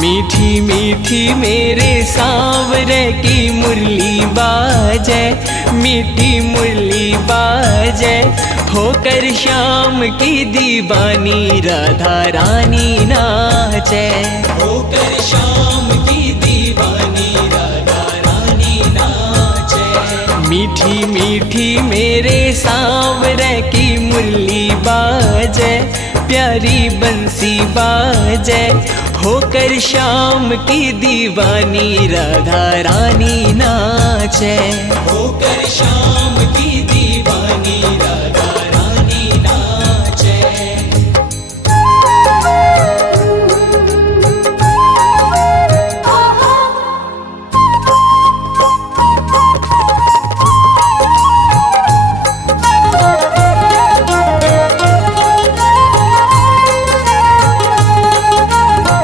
मीठी मीठी मेरे सांवरे की मुरली बाजे, मीठी मुरली बाजे, होकर श्याम की दीवानी राधा रानी नाचे, होकर श्याम की दीवानी राधा रानी नाचे। मीठी मीठी मेरे सांवरे की मुरली बाजे, प्यारी बंसी बाजे, होकर श्याम की दीवानी राधा रानी नाचे, होकर श्याम की